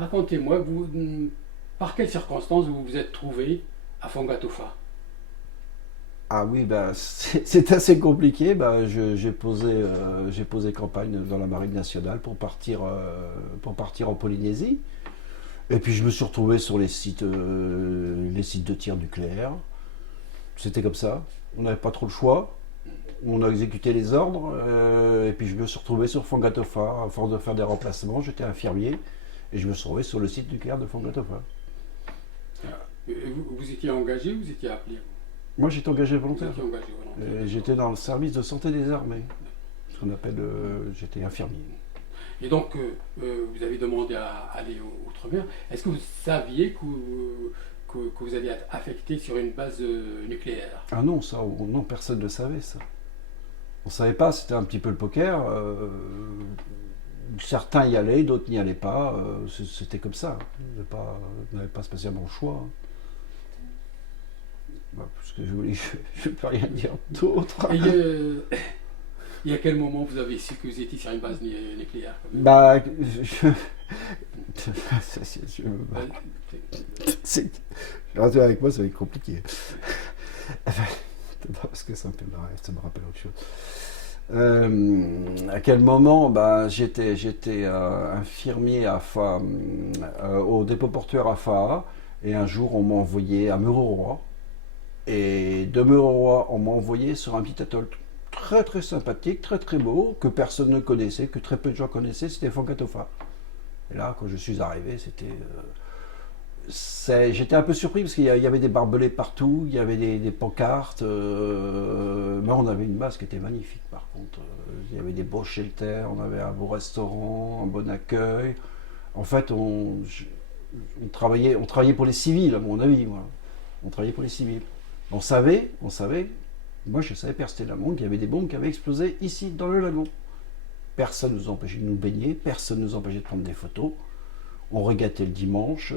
Racontez-moi, par quelles circonstances vous vous êtes trouvé à Fongatofa? Ah oui, bah, c'est assez compliqué. Bah, j'ai posé campagne dans la Marine nationale pour partir en Polynésie. Et puis je me suis retrouvé sur les sites de tir nucléaire. C'était comme ça. On n'avait pas trop le choix. On a exécuté les ordres. Et puis je me suis retrouvé sur Fongatofa. À force de faire des remplacements, j'étais infirmier. Et je me suis retrouvé sur le site nucléaire de Fongatofa. Vous étiez engagé ou vous étiez appelé? Moi, j'étais engagé Vous volontaire. étiez engagé volontaire, d'accord. J'étais dans le service de santé des armées. Ce qu'on appelle. J'étais infirmier. Et donc, vous avez demandé à aller outre-mer. Est-ce que vous saviez que vous alliez être affecté sur une base nucléaire? Ah non, ça, non, personne ne le savait, ça. On savait pas, c'était un petit peu le poker. Certains y allaient, d'autres n'y allaient pas. C'était comme ça. On n'avait pas spécialement le choix. Bah, parce que je ne peux rien dire d'autre. Et et à quel moment vous avez su que vous étiez sur une base nucléaire quand même? Bah, Euh, c'est- rester avec moi, ça va être compliqué. Parce que ça me rappelle autre chose. À quel moment bah, j'étais infirmier au dépôt portuaire à Faa, et un jour on m'a envoyé à Mururoa, et de Mururoa on m'a envoyé sur un petit atoll très très sympathique, très très beau, que personne ne connaissait, que très peu de gens connaissaient, c'était Fongatofa. Et là, quand je suis arrivé, j'étais un peu surpris parce qu'il y avait des barbelés partout, il y avait des pancartes. Mais on avait une base qui était magnifique par contre. Il y avait des beaux shelters, on avait un beau restaurant, un bon accueil. En fait, on travaillait pour les civils, à mon avis. Voilà. On travaillait pour les civils. On savait, moi je savais pertinemment qu'il y avait des bombes qui avaient explosé ici, dans le lagon. Personne ne nous empêchait de nous baigner, personne ne nous empêchait de prendre des photos. On régatait le dimanche.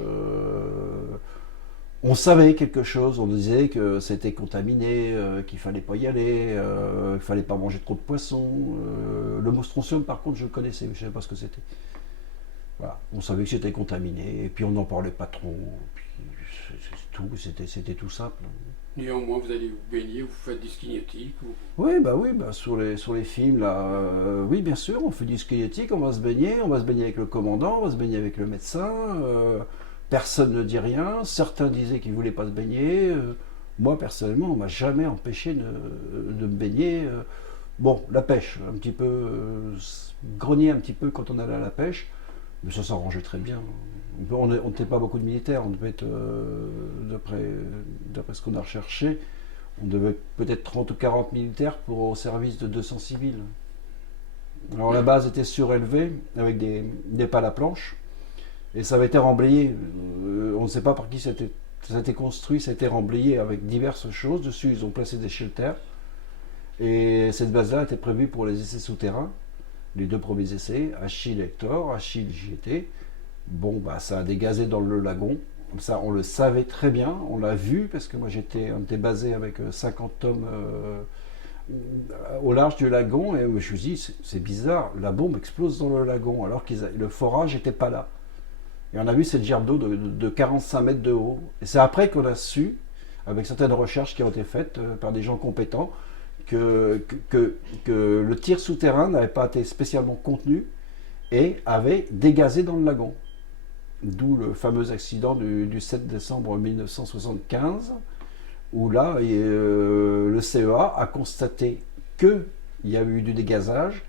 On savait quelque chose, on disait que c'était contaminé, qu'il fallait pas y aller, qu'il fallait pas manger trop de poissons. Le mostrontium, par contre, je le connaissais, mais je ne savais pas ce que c'était. Voilà. On savait que c'était contaminé, et puis on n'en parlait pas trop. Puis c'est tout, c'était tout simple. Néanmoins, vous allez vous baigner, vous faites du ski nautique. Oui, bah, sur les films, là, oui, bien sûr, on fait du ski nautique, on va se baigner avec le commandant, on va se baigner avec le médecin, personne ne dit rien, certains disaient qu'ils ne voulaient pas se baigner, moi, personnellement, on m'a jamais empêché de me baigner. Bon, la pêche, un petit peu, grogner un petit peu quand on allait à la pêche, mais ça s'arrangeait très bien. On n'était pas beaucoup de militaires, on devait être, d'après ce qu'on a recherché, on devait peut-être 30 ou 40 militaires au service de 200 civils. Alors la base était surélevée avec des pales à planches et ça avait été remblayé. On ne sait pas par qui ça a été construit, ça a été remblayé avec diverses choses. Dessus, ils ont placé des shelters et cette base-là était prévue pour les essais souterrains. Les deux premiers essais, Achille et Hector. Achille, j'y étais. Bon, bah, ça a dégazé dans le lagon. Comme ça, on le savait très bien, on l'a vu, parce que moi on était basé avec 50 hommes au large du lagon, et je me suis dit, c'est bizarre, la bombe explose dans le lagon, alors que le forage n'était pas là. Et on a vu cette gerbe d'eau de 45 mètres de haut. Et c'est après qu'on a su, avec certaines recherches qui ont été faites par des gens compétents, que le tir souterrain n'avait pas été spécialement contenu et avait dégazé dans le lagon. D'où le fameux accident du 7 décembre 1975, où là, le CEA a constaté qu'il y a eu du dégazage.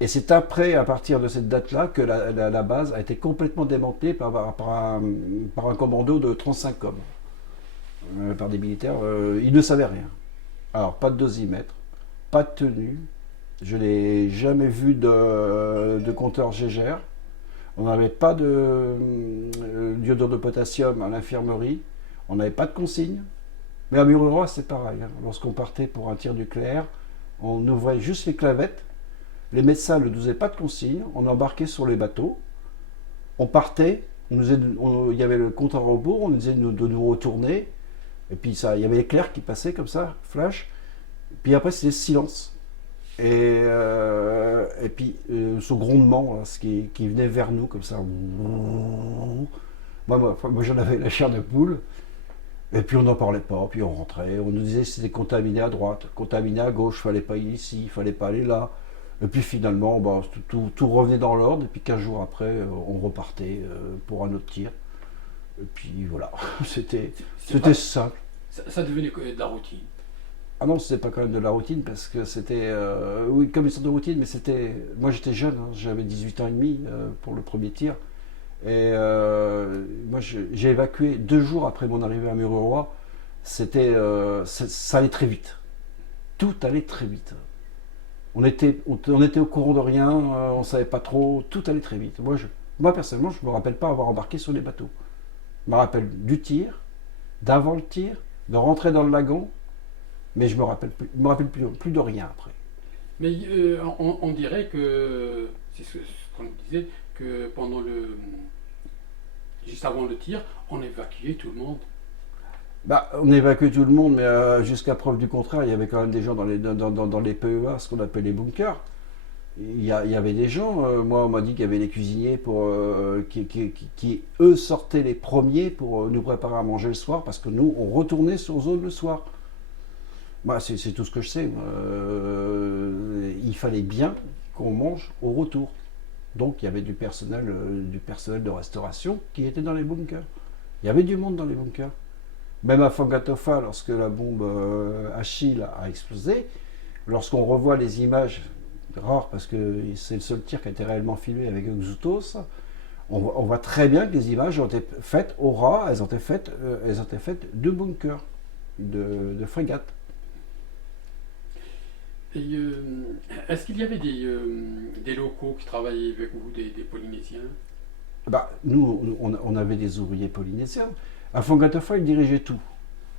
Et c'est après, à partir de cette date-là, que la base a été complètement démantelée par un commando de 35 hommes, par des militaires. Ils ne savaient rien. Alors, pas de dosimètre, pas de tenue. Je n'ai jamais vu de compteur Gégère. On n'avait pas d'iodure de potassium à l'infirmerie. On n'avait pas de consigne. Mais à Mururoa, c'est pareil. Hein. Lorsqu'on partait pour un tir nucléaire, on ouvrait juste les clavettes. Les médecins ne nous faisaient pas de consigne. On embarquait sur les bateaux. On partait. Il y avait le compte à rebours. On nous disait de nous retourner. Et puis ça, il y avait l'éclair qui passait comme ça, flash. Puis après, c'était silence. Et puis ce grondement là, qui venait vers nous comme ça. Moi, j'en avais la chair de poule. Et puis on n'en parlait pas, puis on rentrait. On nous disait que c'était contaminé à droite, contaminé à gauche, fallait pas aller ici, il fallait pas aller là. Et puis finalement, bah, tout revenait dans l'ordre. Et puis 15 jours après, on repartait pour un autre tir. Et puis voilà, C'est pas, c'était simple. ça devenait de la routine. Ah non, c'était pas quand même de la routine parce que c'était, oui, comme une sorte de routine, mais c'était, moi j'étais jeune, hein, j'avais 18 ans et demi pour le premier tir. Et moi j'ai évacué 2 jours après mon arrivée à Mururoa. Ça allait très vite. Tout allait très vite. On était au courant de rien, on savait pas trop, tout allait très vite. Moi personnellement, je me rappelle pas avoir embarqué sur les bateaux. Je me rappelle du tir, d'avant le tir, de rentrer dans le lagon, mais me rappelle plus de rien après. Mais on dirait que, c'est ce qu'on disait, que juste avant le tir, on évacuait tout le monde. Bah, on évacuait tout le monde, mais jusqu'à preuve du contraire, il y avait quand même des gens dans les PEA, ce qu'on appelle les bunkers. Il y avait des gens, moi on m'a dit qu'il y avait des cuisiniers qui, eux, sortaient les premiers pour nous préparer à manger le soir, parce que nous, on retournait sur zone le soir. Bah, c'est tout ce que je sais. Il fallait bien qu'on mange au retour. Donc il y avait du personnel de restauration qui était dans les bunkers. Il y avait du monde dans les bunkers. Même à Fangatofa, lorsque la bombe Achille a explosé, lorsqu'on revoit les images rares, parce que c'est le seul tir qui a été réellement filmé avec Exutos, on voit très bien que les images ont été faites au ras, elles ont été faites de bunkers, de frégates. Et est-ce qu'il y avait des locaux qui travaillaient avec vous, des Polynésiens? Bah, nous, on avait des ouvriers polynésiens. À Fangatofa, ils dirigeaient tout.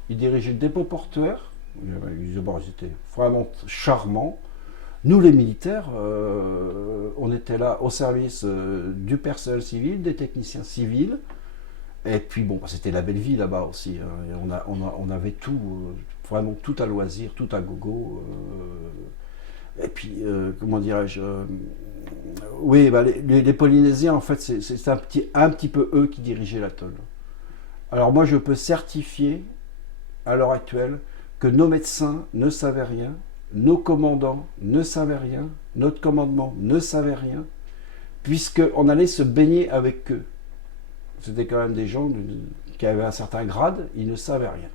Ils dirigeaient le dépôt portuaire. Ils étaient vraiment charmants. Nous, les militaires, on était là au service du personnel civil, des techniciens civils. Et puis, bon, c'était la belle vie là-bas aussi. Hein. Et on avait tout, vraiment tout à loisir, tout à gogo. Et puis, comment dirais-je oui, bah, les Polynésiens, en fait, c'est un petit peu eux qui dirigeaient l'atoll. Alors moi, je peux certifier, à l'heure actuelle, que nos médecins ne savaient rien, nos commandants ne savaient rien, notre commandement ne savait rien, puisqu'on allait se baigner avec eux. C'était quand même des gens qui avaient un certain grade, ils ne savaient rien.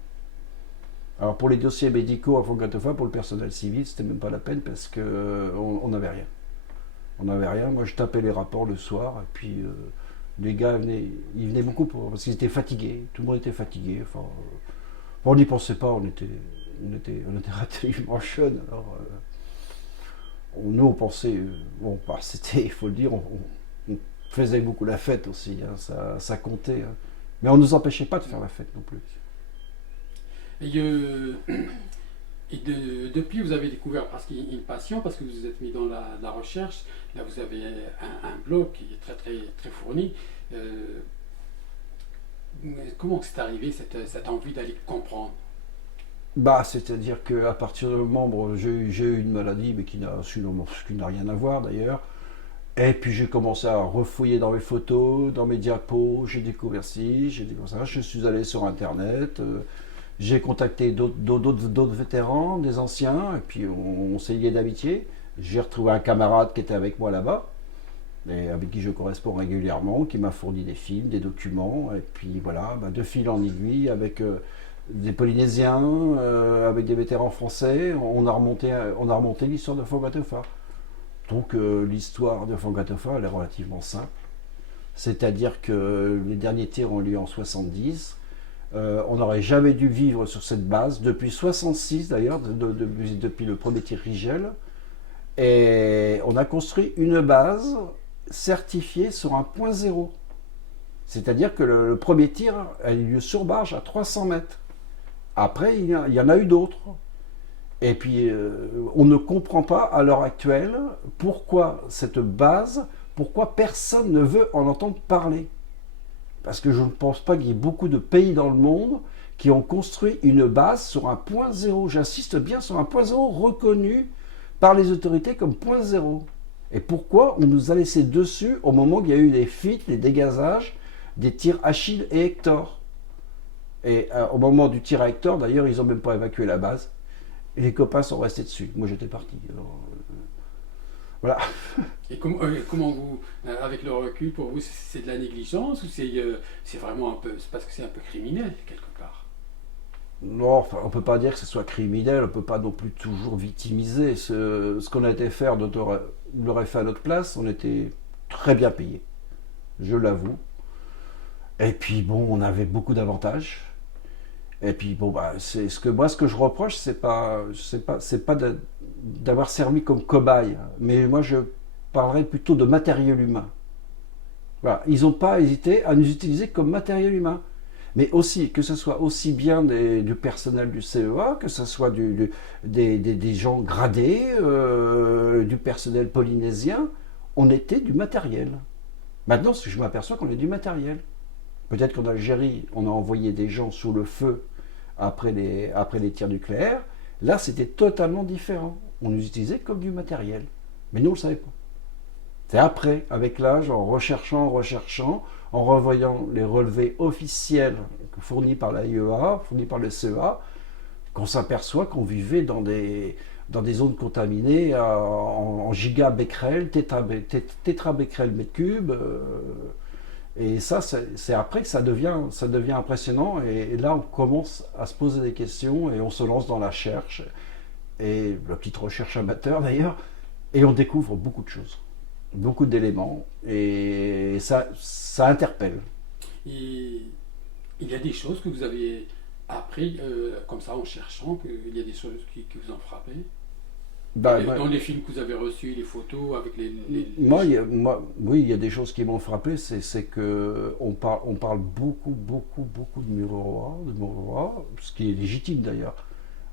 Alors pour les dossiers médicaux à Fangatofa, pour le personnel civil, c'était même pas la peine parce qu'on n'avait rien. On n'avait rien. Moi, je tapais les rapports le soir et puis les gars ils venaient beaucoup parce qu'ils étaient fatigués. Tout le monde était fatigué. Enfin, on n'y pensait pas. On était relativement jeunes. Alors, nous, on pensait, bon, bah, c'était, il faut le dire, on faisait beaucoup la fête aussi. Hein, ça comptait. Hein. Mais on ne nous empêchait pas de faire la fête non plus. Depuis, vous avez découvert une passion, parce que vous vous êtes mis dans la recherche. Là, vous avez un blog qui est très, très, très fourni. Comment c'est arrivé, cette envie d'aller comprendre? Bah, c'est-à-dire qu'à partir de membre, j'ai eu une maladie, mais qui n'a rien à voir d'ailleurs. Et puis j'ai commencé à refouiller dans mes photos, dans mes diapos, j'ai découvert ci, j'ai découvert ça. Je suis allé sur Internet. J'ai contacté d'autres vétérans, des anciens, et puis on s'est liés d'amitié. J'ai retrouvé un camarade qui était avec moi là-bas, et avec qui je corresponds régulièrement, qui m'a fourni des films, des documents, et puis voilà, bah, de fil en aiguille, avec des Polynésiens, avec des vétérans français, on a remonté l'histoire de Fangatofa. Donc l'histoire de Fangatofa, elle est relativement simple. C'est-à-dire que les derniers tirs ont lieu en 70. On n'aurait jamais dû vivre sur cette base, depuis 66 d'ailleurs, depuis le premier tir Rigel. Et on a construit une base certifiée sur un point zéro. C'est-à-dire que le premier tir a eu lieu sur barge à 300 mètres. Après, il y en a eu d'autres. Et puis, on ne comprend pas à l'heure actuelle pourquoi cette base, pourquoi personne ne veut en entendre parler. Parce que je ne pense pas qu'il y ait beaucoup de pays dans le monde qui ont construit une base sur un point zéro. J'insiste bien sur un point zéro reconnu par les autorités comme point zéro. Et pourquoi on nous a laissé dessus au moment où il y a eu les fuites, les dégazages des tirs Achille et Hector. Et au moment du tir à Hector, d'ailleurs, ils n'ont même pas évacué la base. Et les copains sont restés dessus. Moi, j'étais parti. Alors, voilà. Et comment vous, avec le recul, pour vous, c'est de la négligence ou c'est vraiment un peu, c'est parce que c'est un peu criminel quelque part? Non, enfin, on ne peut pas dire que ce soit criminel, on ne peut pas non plus toujours victimiser. Ce qu'on a été faire, d'autres l'aurait fait à notre place, on était très bien payé, je l'avoue. Et puis bon, on avait beaucoup d'avantages. Et puis bon, bah, ce que je reproche, c'est pas d'avoir servi comme cobaye, mais moi je parlerais plutôt de matériel humain. Voilà, ils n'ont pas hésité à nous utiliser comme matériel humain. Mais aussi, que ce soit aussi bien du personnel du CEA, que ce soit des gens gradés, du personnel polynésien, on était du matériel. Maintenant, je m'aperçois qu'on est du matériel. Peut-être qu'en Algérie, on a envoyé des gens sous le feu après les tirs nucléaires. Là, c'était totalement différent. On nous utilisait comme du matériel. Mais nous, on ne le savait pas. C'est après, avec l'âge, en recherchant, en revoyant les relevés officiels fournis par la IEA, fournis par le CEA, qu'on s'aperçoit qu'on vivait dans des zones contaminées en gigabecquerel, tétrabecquerel mètre cube. Et ça, c'est après que ça devient impressionnant. Et là, on commence à se poser des questions et on se lance dans la recherche. Et la petite recherche amateur d'ailleurs. Et on découvre beaucoup de choses, beaucoup d'éléments. Et ça interpelle. Et il y a des choses que vous avez appris comme ça en cherchant, qu'il y a des choses qui vous ont frappé? Dans les films que vous avez reçus, les photos avec oui, il y a des choses qui m'ont frappé, c'est que on parle beaucoup de Mururoa, ce qui est légitime d'ailleurs,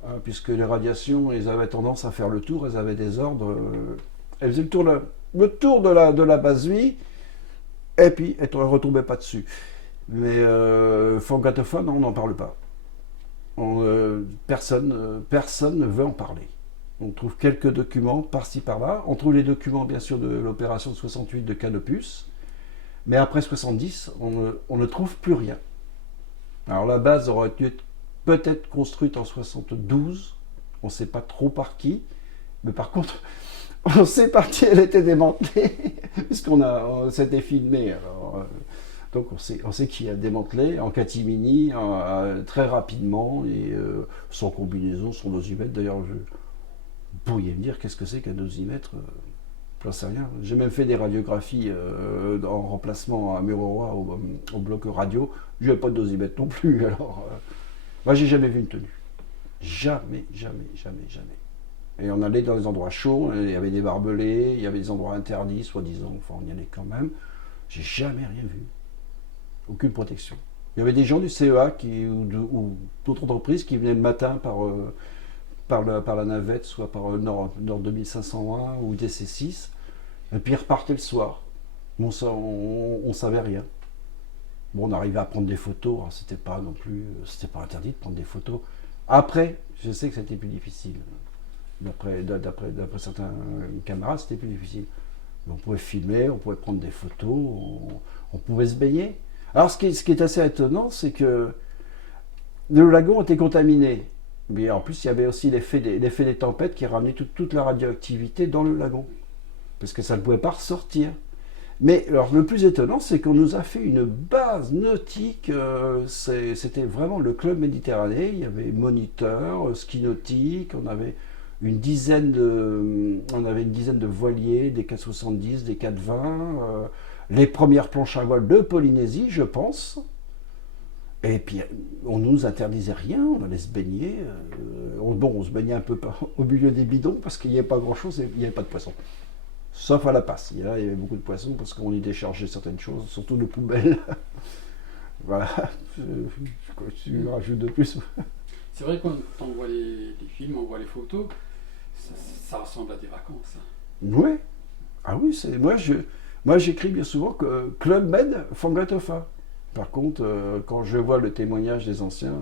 hein, puisque les radiations, elles avaient tendance à faire le tour, elles avaient des ordres, elles faisaient le tour de la base vie, et puis elles ne retombaient pas dessus. Mais Fangatofa, non, on n'en parle pas. Personne ne veut en parler. On trouve quelques documents par-ci par-là. On trouve les documents, bien sûr, de l'opération de 68 de Canopus. Mais après 70, on ne trouve plus rien. Alors la base aurait dû être peut-être construite en 72. On ne sait pas trop par qui. Mais par contre, on sait par qui elle était démantelée. Puisqu'on s'était filmé. Alors, donc on sait qui a démantelé en catimini très rapidement. Et sans combinaison, sans dosimètre. D'ailleurs, vous pourriez me dire qu'est-ce que c'est qu'un dosimètre, j'en sais rien. J'ai même fait des radiographies en remplacement à Mururoa au bloc radio. Je n'avais pas de dosimètre non plus. Alors, moi, j'ai jamais vu une tenue. Jamais. Et on allait dans les endroits chauds, il y avait des barbelés, il y avait des endroits interdits, soi-disant, enfin on y allait quand même. J'ai jamais rien vu. Aucune protection. Il y avait des gens du CEA ou d'autres entreprises qui venaient le matin par la navette, soit par Nord 2501 ou DC6, et puis ils repartaient le soir. Bon, ça, on savait rien. Bon, on arrivait à prendre des photos, alors c'était pas interdit de prendre des photos. Après, je sais que c'était plus difficile. D'après certains camarades, c'était plus difficile. Mais on pouvait filmer, on pouvait prendre des photos, on pouvait se baigner. Alors, ce qui est assez étonnant, c'est que le lagon était contaminé. Mais en plus, il y avait aussi l'effet des tempêtes qui ramenaient toute la radioactivité dans le lagon. Parce que ça ne pouvait pas ressortir. Mais alors, le plus étonnant, c'est qu'on nous a fait une base nautique. C'était vraiment le club méditerranéen. Il y avait moniteur, ski nautique. On avait une dizaine de voiliers, des 470, des 420. Les premières planches à voile de Polynésie, je pense. Et puis, on ne nous interdisait rien, on allait se baigner. On se baignait un peu au milieu des bidons parce qu'il n'y avait pas grand-chose, il n'y avait pas de poissons. Sauf à la passe. Et là, il y avait beaucoup de poissons parce qu'on y déchargeait certaines choses, surtout de poubelles. Voilà. Tu rajoutes de plus. C'est vrai que quand on voit les films, on voit les photos, ça ressemble à des vacances. Oui. Ah oui, moi j'écris bien souvent que Club Med Fangatofa. Par contre, quand je vois le témoignage des anciens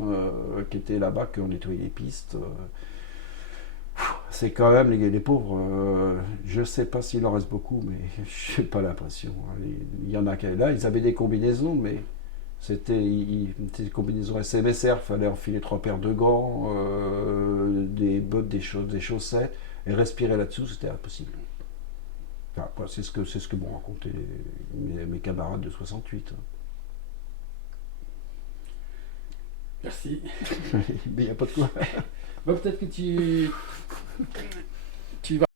qui étaient là-bas, qui ont nettoyé les pistes, c'est quand même les pauvres. Je ne sais pas s'il en reste beaucoup, mais je n'ai pas l'impression. Hein. Il y en a qui là, ils avaient des combinaisons, mais c'était des combinaisons SMSR. Il fallait enfiler 3 paires de gants, des bottes, des chaussettes, et respirer là-dessous, c'était impossible. Enfin, c'est ce que m'ont raconté mes camarades de 68. Merci. Mais il n'y a pas de quoi. Peut-être que tu vas